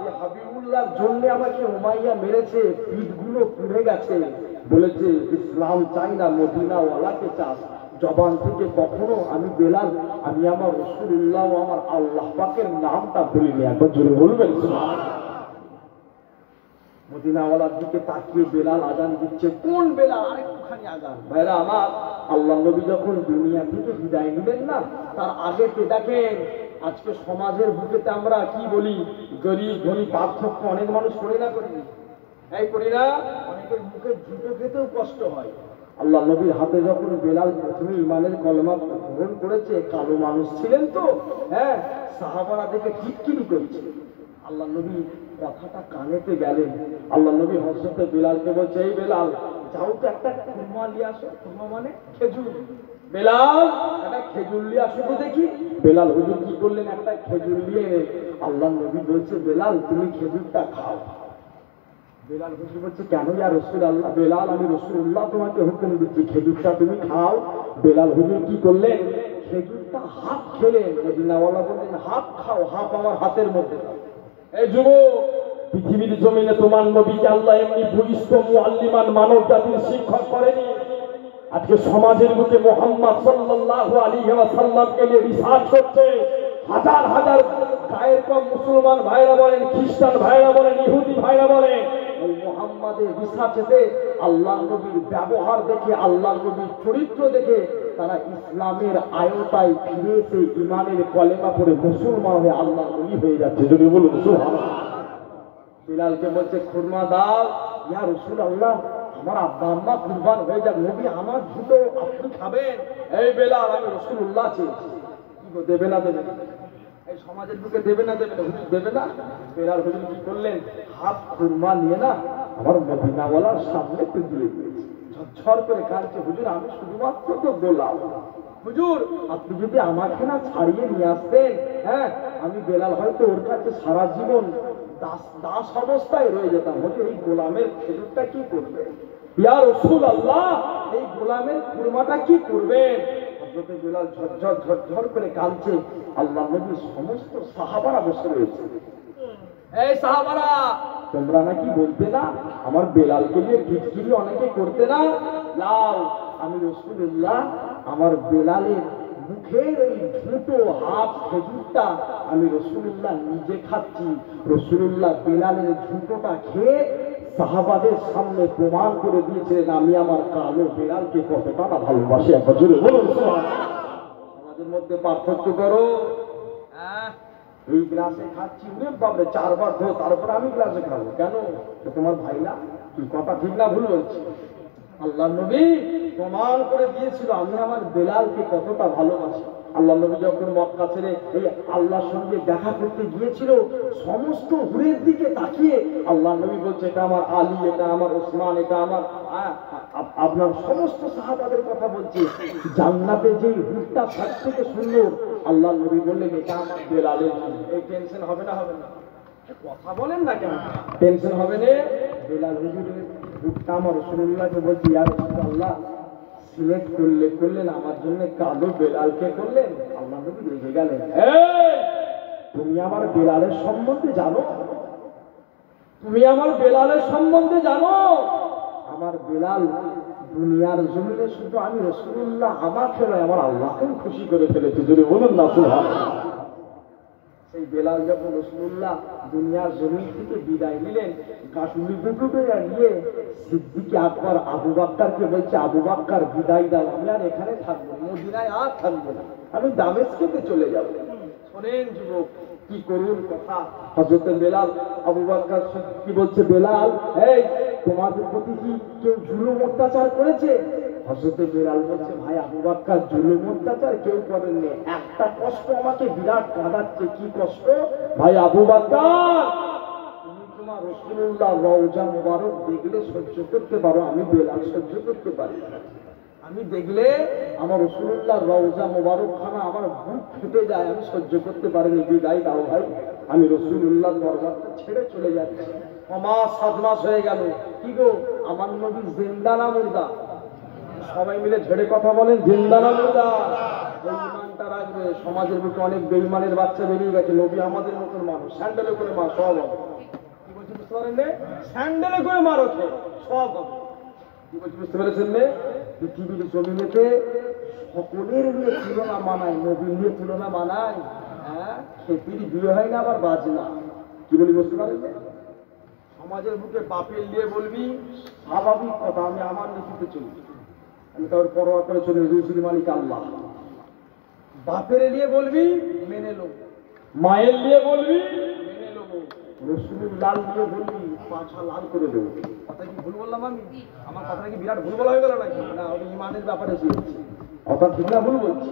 এই হাবিবুল্লাহর জন্য আমাকে উমাইয়া মেরেছে, পিঠগুলো পুড়ে গেছে, বলেছে ইসলাম চাই না, মদিনাওয়ালাকে চাস। জবান থেকে কখনো আমি বেলাল, আমি আমার রাসূলুল্লাহ ও আমার আল্লাহ পাকের নামটা বলিনি। একবার জোরে বলবেন সুবহানাল্লাহ। মদিনাওয়ালার দিকে তাকিয়ে বেলাল আজান দিচ্ছে। কোন বেলাল? আরেকটুখানি আজান। ভাইরা আমার, আল্লাহ নবী যখন দুনিয়া থেকে বিদায় নিবেন না, তার আগে তে দেখেন আজকে সমাজের বুকেতে আমরা কি বলি, গরিব ধনী পার্থক্য অনেক মানুষ করি না, করি এই করি না, অনেকের মুখে জুতো খেতেও কষ্ট হয়। আল্লাহ নবীর হাতে যখন বেলাল প্রথমে ইমানের কলেমা গ্রহণ করেছে, কালো মানুষ ছিলেন তো, হ্যাঁ, সাহাবারা দেখে টিটকিরি করছে। আল্লাহ নবী কথাটা কানেতে গেলেন। আল্লাহ নবী হযরত বেলালকে বলছে, এই বেলাল, যাও তো একটা খুরমা নিয়ে আসো। খুরমা মানে খেজুর। বেলাল, একটা খেজুর নিয়ে আসো তো দেখি। বেলাল হুজুর কি করলেন? একটা খেজুর নিয়ে এনে আল্লাহ নবী বলছে, বেলাল তুমি খেজুরটা খাও। বেলাল হুজুর বলছে, কেন ইয়া রাসূলুল্লাহ? বেলাল, আমি রাসূলুল্লাহ তোমাকে হুকুম দিচ্ছি, খেজুরটা তুমি খাও। বেলাল হুজুর কি করলেন? খেজুরটা হাফ খেলেন। মদিনাওয়ালা বললেন, হাফ খাও, হাফ আমার হাতের মধ্যে দাও। এই যুবক, পৃথিবীর জমিনে তোমার নবীকে আল্লাহ এমনি ভূইষ্ঠ মুআল্লিমান মানব জাতির শিক্ষক করেনি। আজকে সমাজের বুকে মুহাম্মদ সাল্লাল্লাহু আলাইহি ওয়াসাল্লামকে নিয়ে রিসার্চ করছে হাজার হাজার গায়ের কম মুসলমান ভাইরা বলেন, খ্রিস্টান ভাইরা বলেন, ইহুদি ভাইরা বলেন। ওই মুহাম্মাদের রিসার্চেতে আল্লাহ নবীর ব্যবহার দেখে, আল্লাহ নবীর চরিত্র দেখে তারা ইসলামের আয়তায় ফিরে এসে ইমানের কলেমা পড়ে মুসলমান হয়ে আল্লাহ নবী হয়ে যাচ্ছে। যদি বলুন সুবহানাল্লাহ। বিলালকে বলছে, খুরমা দাও। ইয়া রাসূলুল্লাহ, আমার আব্বা আম্মা কুরবান হয়ে যাক, নবী আমার জুতো আপনি খাবেন। এই বেলাল, আমি রাসূলুল্লাহ চেয়েছি। কি গো, দেবে না দেবে? এই সমাজের বুকে দেবে না দেবে? হুজুর দেবে না। বেলাল হুজুর কি করলেন? হাত খুরমা নিয়ে না আমার মদিনাওয়ালার সামনে তো দিয়ে দিয়েছে। ঝরঝর করে কাঁদছে, হুজুর আমি শুধুমাত্র তো গোলাম, হুজুর আপনি যদি আমাকে না ছাড়িয়ে নিয়ে আসতেন, হ্যাঁ, আমি বেলাল হয়তো ওর কাছে সারা জীবন দাস অবস্থায় রয়ে যেতাম। হুজুর এই গোলামের খেজুরটা কি করবে? ইয়া রাসূলুল্লাহ, এই গোলামের খুরমাটা কি করবেন? হযরত বেলাল ঝরঝর ঝরঝর করে কাঁদছে। আল্লাহ নবীর সমস্ত সাহাবারা বসে রয়েছে। এই সাহাবারা, তোমরা নাকি বলতে না আমার বেলালকে নিয়ে টিটকিরি অনেকে করতে না? লাও, আমি রাসূলুল্লাহ আমার বেলালের মুখের এই ঝুঁটো হাফ খেজুরটা আমি রাসূলুল্লাহ নিজে খাচ্ছি। রাসূলুল্লাহ বেলালের ঝুঁটোটা খেয়ে সাহাবাদের সামনে প্রমাণ করে দিয়েছিলেন আমি আমার কালো বেলালকে কতটা না ভালোবাসি। একবার জোরে বলুন সুবহানাল্লাহ। আমাদের মধ্যে পার্থক্য করো। এই গ্লাসে খাচ্ছি, বাবরে 4 বার ধো, তারপর আমি গ্লাসে খাবো কেন? তোমার ভাই না? কি কথা ঠিক না ভুল বলছি? আল্লাহ নবী প্রমাণ করে দিয়েছিল আমি আমার বেলালকে কতটা ভালোবাসি। আল্লাহ নবী যখন মক্কা ছেড়ে এই আল্লাহর সঙ্গে দেখা করতে গিয়েছিল, সমস্ত হুরের দিকে তাকিয়ে আল্লাহ নবী বলছে, এটা আমার আলী, এটা আমার ওসমান, এটা আমার আপনার সমস্ত সাহাবাদের কথা বলছে। জান্নাতে যে হুরটা সব থেকে সুন্দর, আল্লাহ নবী বললেন এটা আমার বেলালের। এই টেনশন হবে না? হবে না? কথা বলেন না কেন? টেনশন হবে না? বেলাল হুজুরের হুরটা আমার রাসূলুল্লাহকে বলছি, ইয়া রাসূলুল্লাহ সিলেক্ট করলেন আমার জন্য কালো বেলালকে করলেন। আল্লাহ নবী রেগে গেলেন। তুমি আমার বেলালের সম্বন্ধে জানো? তুমি আমার বেলালের সম্বন্ধে জানো? আমার বেলাল দুনিয়ার জমিনে শুধু আমি রাসূলুল্লাহ আমাকে নয়, আমার আল্লাহকেও খুশি করে ফেলেছে। যদি বলুন না সুবহানাল্লাহ। সেই বেলাল যখন রাসূলুল্লাহ দুনিয়ার জমিন থেকে বিদায় নিলেন, কাশুলি দুটো নিয়ে সিদ্দিক আকবর আবু বকরকে বলছে, আবু বকর বিদায় দাও, আমি আর এখানে থাকবো, মদিনায় আর থাকবো না, আমি দামেস্কে চলে যাবো। শোনেন যুবক, কি করুন কথা। হযরত বেলাল আবু বকর কি বলছে, বেলাল এই তোমাদের প্রতি কি কেউ জুলুম অত্যাচার করেছে? হযরত বেলাল বলছে, ভাই আবু বকর জুলুম অত্যাচার কেউ করেননি, একটা কষ্ট আমাকে বিরাট কাঁদাচ্ছে। কি কষ্ট? ভাই আবু বকর, তুমি তোমার রাসূলুল্লাহ রওজা মুবারক দেখলে সহ্য করতে পারো, আমি বেলাল সহ্য করতে পারি না। আমি দেখলে আমার রাসূলুল্লাহ রওজা মুবারক খানা আমার বুক ফেটে যায়, আমি সহ্য করতে পারিনি। বিদায় দাও ভাই, আমি রাসূলুল্লাহ দরবারটা ছেড়ে চলে যাচ্ছি। 7 মাস হয়ে গেল। কি গো, আমার নবী জিন্দা না মুর্দা? সবাই মিলে ঝেড়ে কথা বলেন, জিন্দা না মুর্দা? এই ইমানটা রাখবেন। রাখবে, সমাজের বুকে অনেক বেঈমানের বাচ্চা বেরিয়ে গেছে, নবী আমাদের মতন মানুষ, স্যান্ডেলে করে মা সব হবে। কি বলছি বুঝতে পারেন? স্যান্ডেলে করে মার ওঠে সব হবে। কি বলছি বুঝতে পেরেছেন? পৃথিবীর জমিনেতে সকলের নিয়ে তুলনা মানায়, নবীর নিয়ে তুলনা মানায়? হ্যাঁ, খেতির বিয়ে হয় না আবার বাজনা। কি বলি বুঝতে পারেন? সমাজের বুকে বাপের নিয়ে বলবি স্বাভাবিক কথা, আমি আমার নীতিতে চলি, আমি তার পরোয়া করে চলি, রুজির মালিক আল্লাহ। বাপের নিয়ে বলবি মেনে লো, মায়ের নিয়ে বলবি মেনে নেবো, রসুলের লাল দিয়ে বলবি পাছা লাল করে দেবো। কথা কি ভুল বললাম আমি? আমার কথা কি বিরাট ভুল বলা হয়ে গেল নাকি? না, ওই ইমানের ব্যাপারে শিখছি। কথা ঠিক না ভুল বলছি?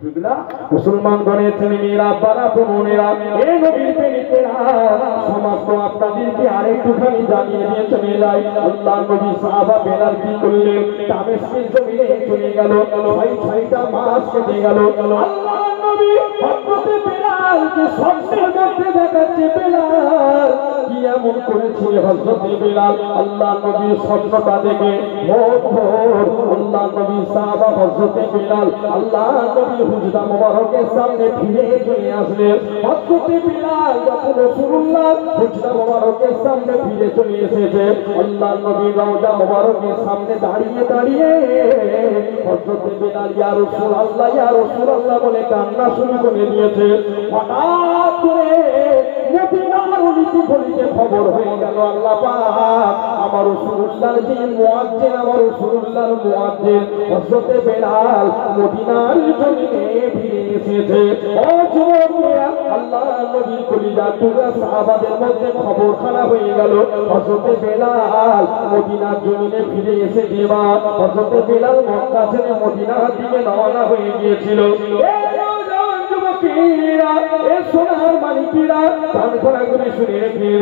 ঠিক না? মুসলমান গণের ছেলেমেয়েরা, আব্বারা, বোনেরা, এই নবীর প্রেমিকেরা, সমস্ত আপনাদেরকে আরেকটুখানি জানিয়ে দিয়ে চলে যাই। আল্লাহ নবী সাহাবা বেলাল কি করলেন? দামেস্কের জমিনে চলে গেল, 6টা মাস কেটে গেল। আল্লাহ নবী হযরতে বেলালকে স্বপ্নের মধ্যে দেখাচ্ছে, বেলাল কি এমন করেছে হযরতে বেলাল? আল্লাহ নবীর স্বপ্নটা দেখে আল্লাহ নবী সাহাবা হযরতে বেলাল আল্লাহ নবী হুজরা মুবারকের সামনে ফিরে চলে আসলেন। হযরতে বেলাল যখন রাসূলুল্লাহ হুজরা মুবারকের সামনে ফিরে চলে এসেছে, আল্লাহ নবী রওজা মুবারকের সামনে দাঁড়িয়ে দাঁড়িয়ে হযরতে বেলাল ইয়া রাসূলুল্লাহ, ইয়া রাসূলুল্লাহ বলে কান্না শুরু করে দিয়েছে। হঠাৎ করে মদিনার অলিতে গলিতে খবর হয়ে গেল, আল্লাহ পাক আমার রাসূলুল্লাহর যে মুয়াজ্জিন, আমার রাসূলুল্লাহর মুয়াজ্জিন হযরতে বেলাল মদিনার জমিনে ফিরে এসেছে। ও যুবকেরা, আল্লাহ নবীর কলিজার টুকরা সাহাবাদের মধ্যে খবর খারাপ হয়ে গেল, হযরতে বেলাল মদিনার জমিনে ফিরে এসেছে। বা হযরতে বেলাল মক্কা ছেড়ে মদিনার দিকে রওনা হয়ে গিয়েছিল। সোনার মালিকেরা কান খোলা করে শুনে রেখে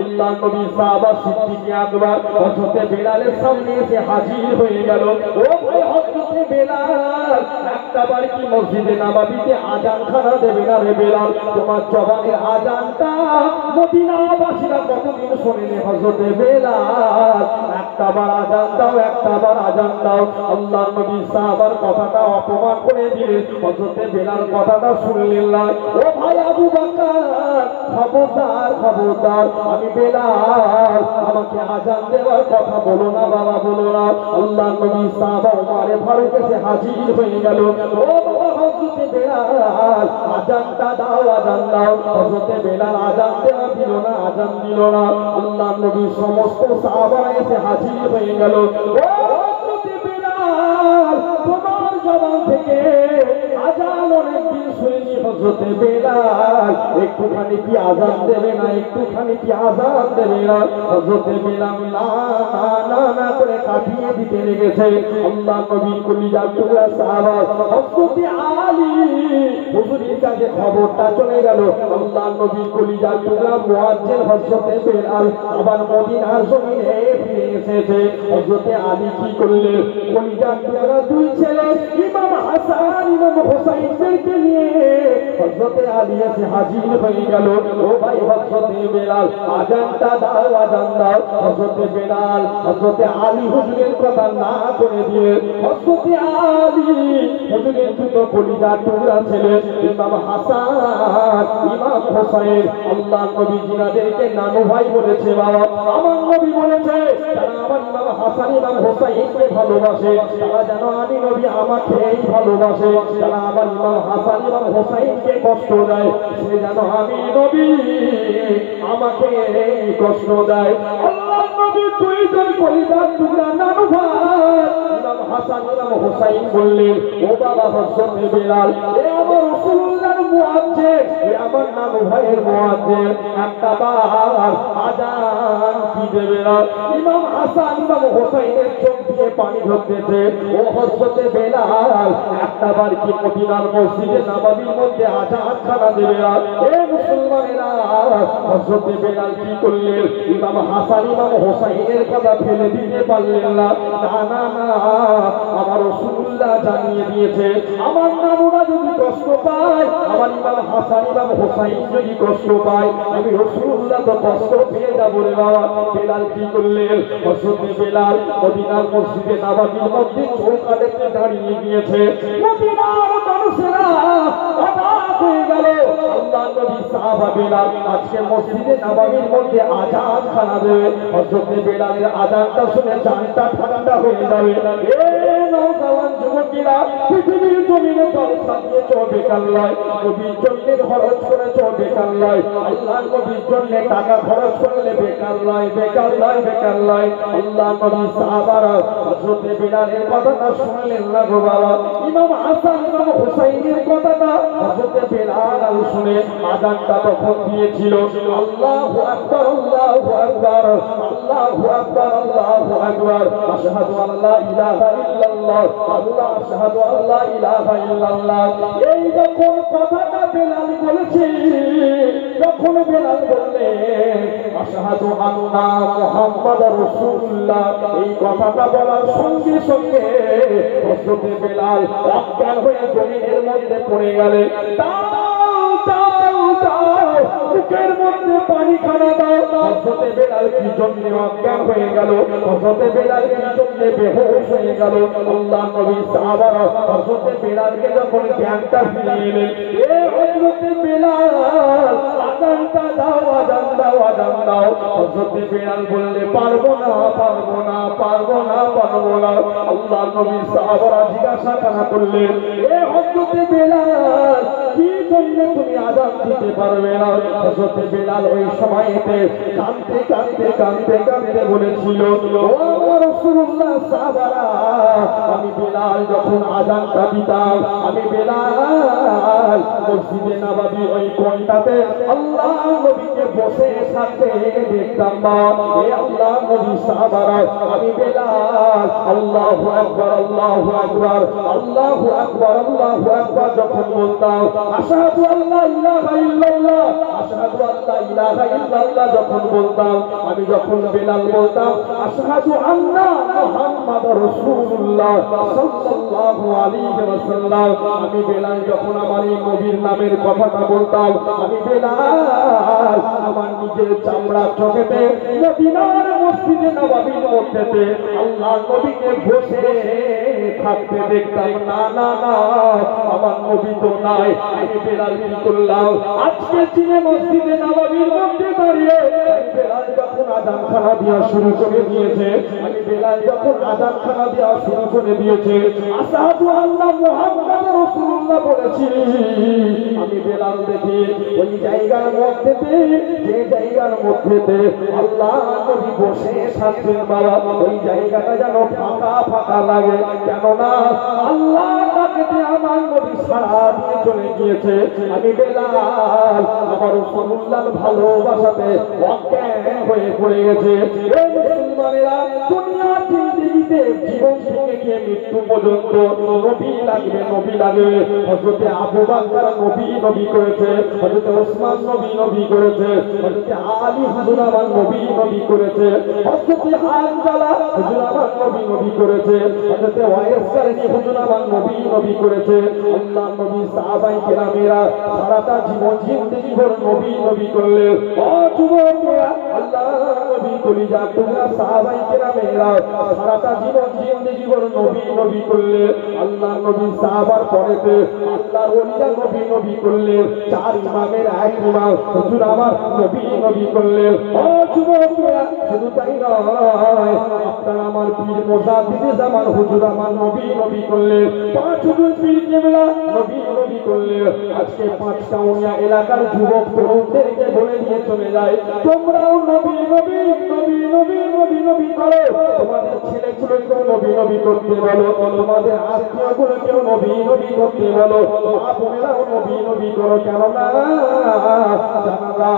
আল্লাহ নবী সাহাবা সিদ্দিক আকবর হযরতে বেলালের সামনে এসে হাজির হয়ে গেল। ও ভাই হযরতে বেলাল, একটাবার কি মসজিদে নববীতে আজান খানা দেবে না রে বেলাল? তোমার জবানের আজানটা মদিনাবাসীরা কতদিন শোনেনি? হযরতে বেলাল একটাবার আজান দাও, একটাবার আজান দাও। আল্লাহ নবী সাহাবার কথাটা অপমান করে দিলে হযরতে বেলাল কথাটা শুনলেন না। ও ভাই আবু বকর, খবরদার খবরদার, আমি বেলাল, আমাকে আজান দেওয়ার কথা বলো না বাবা, বলো না। আল্লাহ নবী সাহাবা ওমরে ফারুক এসে হাজির হয়ে গেল। ও বাবা হযরতে বেলাল, আজানটা দাও, আজান দাও। হযরতে বেলাল আজান দেওয়া দিল না, আজান দিল না। আল্লাহ নবী সমস্ত সাহাবারা এসে হাজির হয়ে গেল। ও হযরতে বেলাল, তোমার জবান থেকে আজান অনেকদিন শুনিনি, হযরতে বেলাল একটুখানি কি আজান দেবে না? একটুখানি কি আজান দেবে না? হযরতে বেলাল না না না না করে কাটিয়ে দিতে লেগেছে। আল্লাহ নবীর কলিজার টুকরা সাহাবা হযরতে আলী হুজুরের কাছে খবরটা চলে গেল। আল্লাহ নবীর কলিজার টুকরা মুয়াজ্জিন হযরতে বেলাল আবার মদিনার জমিনে ফিরে এসেছে। হযরতে আলী কি করলেন? কলিজার টুকরা দুই ছেলে ইমাম হাসান, ইমাম হুসাইনদেরকে নিয়ে হযরতে আলী এসে হাজির হয়ে গেল। ও ভাই হযরতে বেলাল, আজানটা দাও, আজান দাও। হযরতে বেলাল হযরতে আলী হুজুরের কথা না করে দিয়ে হযরতে আলী হুজুরের দুটো কলিজার টুকরা ছেলে ইমাম হাসান, ইমাম হুসাইন, আল্লাহ নবী জিনাদেরকে নানু ভাই বলেছে। বাবা আমার নবী বলেছে, তারা আমার ইমাম হাসান, ইমাম হুসাইনকে ভালোবাসে, তারা যেন আমি নবী আমাকেই ভালোবাসে। তারা আমার ইমাম হাসান, ইমাম হুসাইনকে কষ্ট দেয়, সে যেন আমি নবী আমাকে কষ্ট দেয়। আল্লাহ নবী দুইজন কলিজার টুকরা নানু ভাই ইমাম হাসান, ইমাম হুসাইন বললেন, ও বাবা হযরতে বেলাল, এ আমার রাসূলুল্লাহর মুয়াজ্জিন, এ আমার নানু ভাইয়ের মুয়াজ্জিন, একটা বার আজান কি দেবে না? ইমাম হাসান, ইমাম হুসাইনের চোখ দিয়ে পানি ঝরতেছে। ও হযরতে বেলাল, একটা বার কি মদিনার মসজিদে নববীর মধ্যে আজান খানা দেবে না? এ মুসলমানেরা, হযরতে বেলাল কি করলেন? ইমাম হাসান, ইমাম হুসাইনের কথা ফেলে দিতে পারলেন না। না না না, আমার রাসূলুল্লাহ জানিয়ে দিয়েছে, আমার নানুরা যদি কষ্ট পায়, আমার ইমাম হাসান, ইমাম হুসাইন যদি কষ্ট পায়, আমি রাসূলুল্লাহ তো কষ্ট পেয়ে যাবো রে বাবা। বেলাল কি করলেন? হযরতে বেলাল মদিনার মসজিদ মসজিদে নববীর মধ্যে চৌকাঠে দাঁড়িয়ে গিয়েছে। মদিনার মানুষেরা অবাক হয়ে গেল। আল্লাহর নবী সাহাবা বেলাল আজকে মসজিদে নববীর মধ্যে আযান খানা দেবে। হযরত বেলালের আযানটা শুনে জানটা ঠান্ডা হয়ে যাবে। নওজওয়ান যুবকেরা পৃথিবীর জমিনে জলসা দিয়ে চলবে কাল্লায়, নবীর জন্য খরচ করে চলবে কাল্লায়, আল্লাহর নবীর জন্য টাকা খরচ করলে বেকার নয়, বেকার নয়, বেকার নয়। আল্লাহর নবী সাহাবারা হযরত বেলালের কথাটা শুনলেন না গো বাবা। ইমাম হাসান ইমাম হুসাইনের কথাটা হযরত বেলাল শুনে আযানটা তখন দিয়েছিল। আল্লাহু আকবার, আল্লাহু আকবার, আল্লাহু আকবার, আল্লাহু আকবার, আশহাদু আল্লা ইলাহা ইল্লাল্লাহ, আল্লাহ আশহাদু আল্লা ইলাহা ইল্লাল্লাহ। এই যখন কথাটা বেলাল বলেছে, যখন বেলাল বললেন আশহাদু আন্না মুহাম্মাদুর রাসূলুল্লাহ, এই কথাটা বলার সঙ্গে সঙ্গে হযরত বেলাল অজ্ঞান হয়ে জমিনের মধ্যে পড়ে গেলেন। বুকের মধ্যে পানি খানা দাও। হযরত বেলাল কি জন্য অজ্ঞান হয়ে গেল? হযরত বেলাল কি জন্য বেহুশ হয়ে গেল? আল্লাহর নবী সাহাবারা হযরত বেলালকে যখন জ্ঞানটা ফিরিয়ে এলেন, এ হযরত বেলাল আযানটা দাও, আযান দাও, আযান দাও। হযরত বেলাল বললে পারবো না, পারবো না, পারবো না, পারবো না। আল্লাহর নবী সাহাবারা জিজ্ঞাসা করলেন, এ হযরত বেলাল কি জন্য তুমি আযান দিতে পারবে না? হযরত বেলাল ওই সময়তে কাঁদতে কাঁদতে কাঁদতে কাঁদতে বলেছিল, ও আমার রাসূলুল্লাহ সাহাবারা, আমি বেলাল যখন আযানটা দিতাম, আমি বেলাল মসজিদে নববী ওই কোণটাতে আল্লাহ নবীকে বসে থাকতে দেখতাম না। এ আল্লাহ নবী সাহাবারা, আমি বেলাল আল্লাহু আকবার, আল্লাহু আকবার, আল্লাহু আকবার, আল্লাহু আকবার যখন বলতাম, আশহাদু আল্লা ইলাহা ইল্লাল্লাহ, আশহাদু আল্লা ইলাহা ইল্লাল্লাহ যখন বলতাম, আমি যখন বেলাল বলতাম আশহাদু আন্না মুহাম্মাদুর রাসূলুল্লাহ সাল্লাল্লাহু আলাইহি ওয়াসাল্লাম, আমি বেলাল যখন আমার এই নবীর নামের কথাটা বলতাম, আমি বেলাল আমার নিজের চামড়া চোখেতে মদিনার মসজিদে নববীর মধ্যেতে আল্লাহ নবীকে বসে থাকতে দেখতাম। না না না, আমার নবী তো নাই। আমি বেলাল কি করলাম? আজকে চীনে মসজিদে নববীর মধ্যে দাঁড়িয়ে বেলাল যখন আযান খানা দেওয়া শুরু করে দিয়েছে, আমি বেলাল যখন আযান খানা দেওয়া শুরু করে দিয়েছে, আশহাদু আন্না মুহাম্মাদুর রাসূলুল্লাহ বলেছি, আমি বেলাল দেখি ওই জায়গার মধ্যেতে, যে জায়গার মধ্যেতে আল্লাহ নবী বসে থাকবেন বাবা, ওই জায়গাটা যেন ফাঁকা ফাঁকা লাগে। কেননা আল্লাহ তাকে আমার নবী সাড়া দিয়ে চলে গিয়েছে। আমি বেলাল আমার রাসূলুল্লাহর ভালোবাসাতে অজ্ঞান হয়ে পড়ে গেছে। এই মুসলমানেরা দুনিয়ার জিন্দেগিতে জীবন থেকে গিয়ে মৃত্যু পর্যন্ত নবী লাগবে, নবী লাগবে। হযরত আবু বকর নবী নবী করেছে, হযরত ওসমান নবী নবী করেছে, হযরত আলী হুজুর আমার নবী নবী করেছে, হযরত হানজালা হুজুর আমার নবী নবী করেছে, হযরত ওয়াইস কারনী হুজুর আমার নবী নবী করেছে। আল্লাহ নবী সাহাবায়ে কেরামেরা সারাটা জীবন জিন্দেগি ভর নবী নবী করলে। ও যুবকেরা, আল্লাহ নবী কলিজা তোমরা সাহাবায়ে কেরামেরা সারাটা জীবন জিন্দেগি ভর নবী নবী করলে। আল্লাহ নবী সাহাবার পরেতে আল্লাহর ওলিরা নবী নবী করলে। চার ইমামের এক ইমাম হুজুর আমার নবী নবী করলে। ও যুবকেরা, শুধু তাই নয়, আপনারা আমার পীর মুজাদ্দিদে জামান হুজুর আমার নবী নবী করলে। পাঁচ হুজুর পীর কেবলা নবী নবী করলে। আজকে পাঁচটাউনিয়া এলাকার যুবক তরুণদেরকে বলে দিয়ে চলে যায়, তোমরাও নবী নবী নবী নবী নবী নবী করো। তোমাদের ছেলেগুলোকেও নবী নবী করতে বলো, তোমাদের আত্মীয়গুলোকেও নবী নবী করতে বলো, মা বোনেরাও নবী নবী করো। কেননা জানা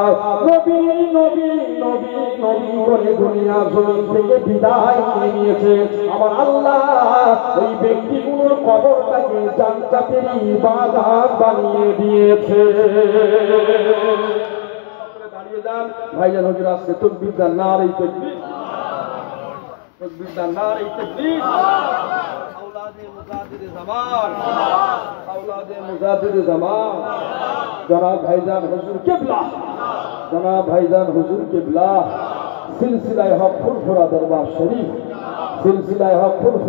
নবী নবী নবী নবী করে দুনিয়া জমিন থেকে বিদায় নিয়েছে আমার আল্লাহ। ওই ব্যক্তিগুলোর কবরটাকে জান্নাতেরই বাগান বানিয়ে দিয়েছে। দাঁড়িয়ে যান ভাইজান, হুজুর আজকে তাকবীর দেন, নারে তাকবীর, তাকবীর দেন, নারে তাকবীর। আওলাদে মুজাদ্দিদে জামান, আওলাদে মুজাদ্দিদে জামান জনাব ভাইজান হুজুর কিবলা, জনাব ভাইজান হুজুর কিবলা সিলসিলায়ে হক ফুরফুরা দরবার শরীফ, সিলসিলায় হক ফুরফুরা